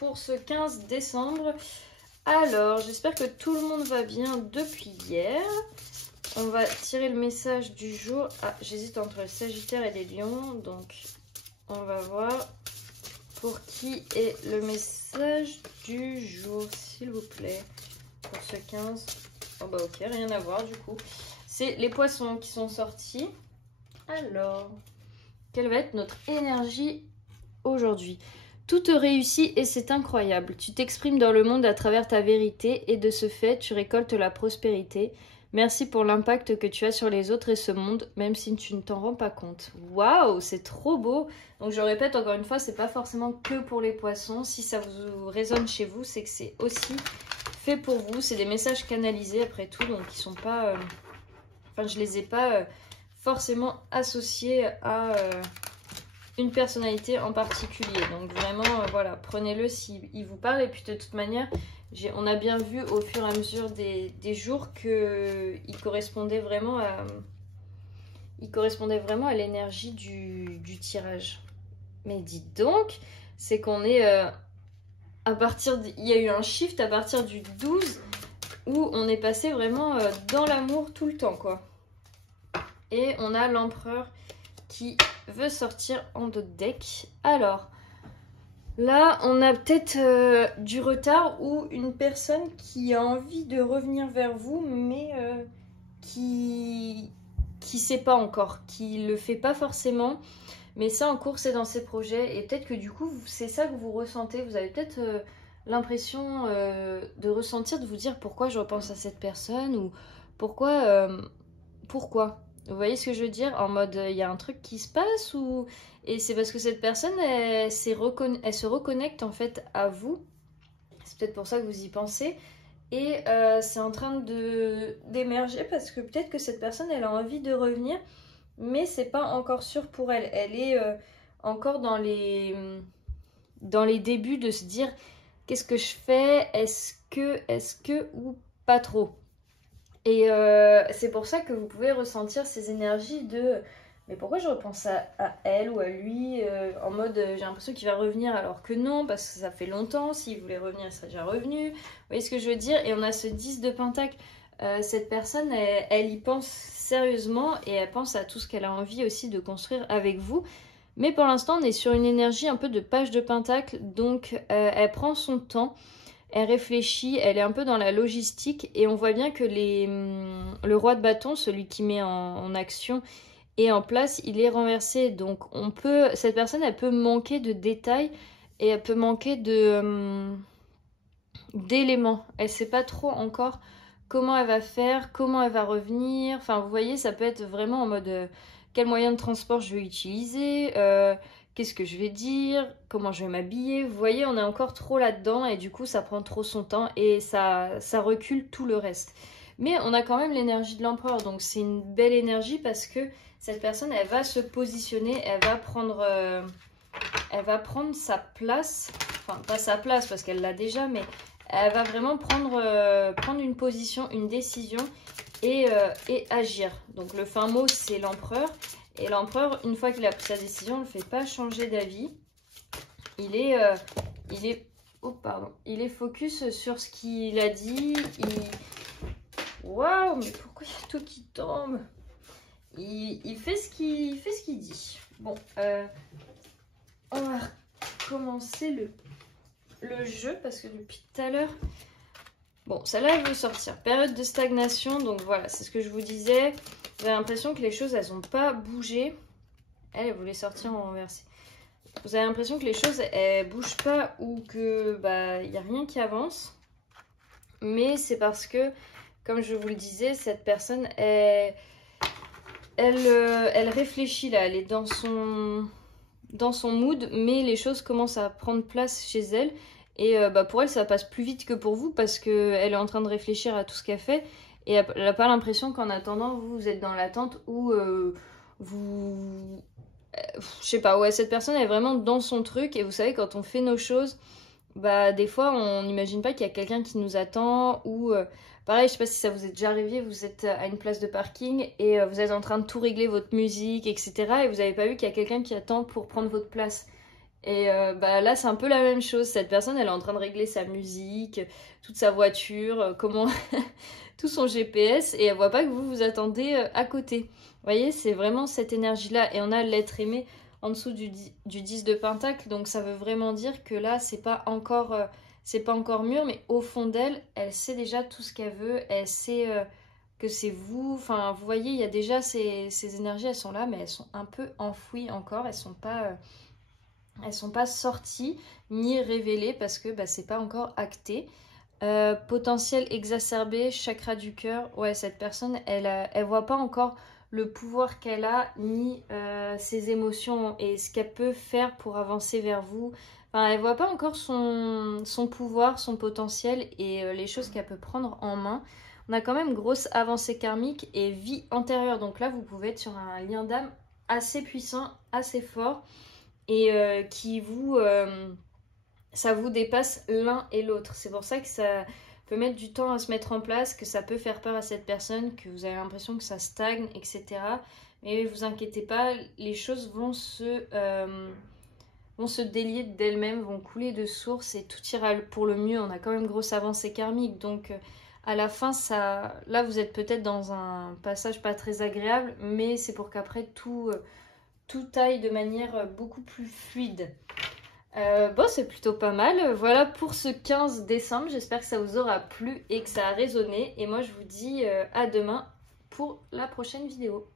pour ce 15 décembre. Alors, j'espère que tout le monde va bien depuis hier. On va tirer le message du jour. Ah, j'hésite entre le Sagittaire et les Lions. Donc, on va voir pour qui est le message du jour, s'il vous plaît. Pour ce 15. Oh bah ok, rien à voir du coup. C'est les poissons qui sont sortis. Alors, quelle va être notre énergie aujourd'hui? Tout te réussit et c'est incroyable. Tu t'exprimes dans le monde à travers ta vérité et de ce fait, tu récoltes la prospérité. Merci pour l'impact que tu as sur les autres et ce monde, même si tu ne t'en rends pas compte. Waouh, c'est trop beau. Donc je répète encore une fois, c'est pas forcément que pour les poissons. Si ça vous résonne chez vous, c'est que c'est aussi fait pour vous. C'est des messages canalisés après tout, donc ils sont pas... Enfin, je les ai pas forcément associés à une personnalité en particulier. Donc vraiment, voilà, prenez-le s'il vous parle. Et puis de toute manière, on a bien vu au fur et à mesure des jours qu'il correspondait vraiment à... Il correspondait vraiment à l'énergie du tirage. Mais dites donc, c'est qu'on est... à partir il y a eu un shift à partir du 12 où on est passé vraiment dans l'amour tout le temps, quoi. Et on a l'empereur qui veut sortir en dos de deck. Alors, là, on a peut-être du retard ou une personne qui a envie de revenir vers vous, mais qui sait pas encore, qui le fait pas forcément. Mais ça, en cours, c'est dans ses projets. Et peut-être que du coup, c'est ça que vous ressentez. Vous avez peut-être l'impression de ressentir, de vous dire pourquoi je repense à cette personne ou pourquoi. Vous voyez ce que je veux dire? En mode, il y a un truc qui se passe ou... Et c'est parce que cette personne, elle se reconnecte en fait à vous. C'est peut-être pour ça que vous y pensez. Et c'est en train d'émerger parce que peut-être que cette personne, elle a envie de revenir. Mais c'est pas encore sûr pour elle. Elle est encore dans les débuts de se dire qu'est-ce que je fais? Est-ce que ou pas trop? Et c'est pour ça que vous pouvez ressentir ces énergies de mais pourquoi je repense à elle ou à lui en mode j'ai l'impression qu'il va revenir alors que non, parce que ça fait longtemps, s'il voulait revenir il serait déjà revenu. Vous voyez ce que je veux dire? Et on a ce 10 de pentacle. Cette personne, elle y pense sérieusement et elle pense à tout ce qu'elle a envie aussi de construire avec vous. Mais pour l'instant, on est sur une énergie un peu de page de pentacle, donc elle prend son temps. Elle réfléchit, elle est un peu dans la logistique et on voit bien que le roi de bâton, celui qui met en action et en place, il est renversé. Donc cette personne, elle peut manquer de détails et elle peut manquer d'éléments. Elle ne sait pas trop encore comment elle va faire, comment elle va revenir. Enfin, vous voyez, ça peut être vraiment en mode quel moyen de transport je vais utiliser, qu'est-ce que je vais dire, comment je vais m'habiller. Vous voyez, on est encore trop là-dedans et du coup, ça prend trop son temps et ça recule tout le reste. Mais on a quand même l'énergie de l'empereur, donc c'est une belle énergie parce que cette personne, elle va se positionner, elle va prendre sa place, enfin pas sa place parce qu'elle l'a déjà, mais elle va vraiment prendre une position, une décision et agir. Donc le fin mot, c'est l'empereur. Et l'empereur, une fois qu'il a pris sa décision, ne le fait pas changer d'avis. Il est focus sur ce qu'il a dit. Waouh, mais pourquoi il y a tout qui tombe? Il fait ce qu'il dit. Bon, on va commencer le jeu parce que depuis tout à l'heure... Bon, celle-là, elle veut sortir. Période de stagnation, donc voilà, c'est ce que je vous disais. Vous avez l'impression que les choses, elles n'ont pas bougé. Elle voulait sortir en renversé. Vous avez l'impression que les choses, elles bougent pas ou que il n'y a rien qui avance. Mais c'est parce que, comme je vous le disais, cette personne, elle réfléchit là. Elle est dans son mood, mais les choses commencent à prendre place chez elle. Et pour elle, ça passe plus vite que pour vous parce qu'elle est en train de réfléchir à tout ce qu'elle fait. Et elle n'a pas l'impression qu'en attendant, vous êtes dans l'attente ou je sais pas, ouais, cette personne est vraiment dans son truc. Et vous savez, quand on fait nos choses, des fois, on n'imagine pas qu'il y a quelqu'un qui nous attend. Ou pareil, je sais pas si ça vous est déjà arrivé, vous êtes à une place de parking et vous êtes en train de tout régler, votre musique, etc. Et vous n'avez pas vu qu'il y a quelqu'un qui attend pour prendre votre place. Et bah là c'est un peu la même chose, cette personne elle est en train de régler sa musique, toute sa voiture, comment tout son GPS et elle voit pas que vous vous attendez à côté. Vous voyez, c'est vraiment cette énergie là et on a l'être aimé en dessous du 10 de Pentacle, donc ça veut vraiment dire que là c'est pas encore mûr, mais au fond d'elle, elle sait déjà tout ce qu'elle veut, elle sait que c'est vous, enfin vous voyez, il y a déjà ces énergies, elles sont là mais elles sont un peu enfouies encore, elles sont pas sorties ni révélées parce que bah, c'est pas encore acté. Potentiel exacerbé, chakra du cœur. Ouais, cette personne, elle voit pas encore le pouvoir qu'elle a, ni ses émotions et ce qu'elle peut faire pour avancer vers vous. Enfin, elle voit pas encore son pouvoir, son potentiel et les choses qu'elle peut prendre en main. On a quand même grosse avancée karmique et vie antérieure. Donc là, vous pouvez être sur un lien d'âme assez puissant, assez fort et ça vous dépasse l'un et l'autre. C'est pour ça que ça peut mettre du temps à se mettre en place, que ça peut faire peur à cette personne, que vous avez l'impression que ça stagne, etc. Mais vous inquiétez pas, les choses vont se délier d'elles-mêmes, vont couler de source et tout ira pour le mieux. On a quand même grosse avancée karmique, donc à la fin, là vous êtes peut-être dans un passage pas très agréable, mais c'est pour qu'après tout aille de manière beaucoup plus fluide. Bon, c'est plutôt pas mal. Voilà pour ce 15 décembre. J'espère que ça vous aura plu et que ça a résonné. Et moi, je vous dis à demain pour la prochaine vidéo.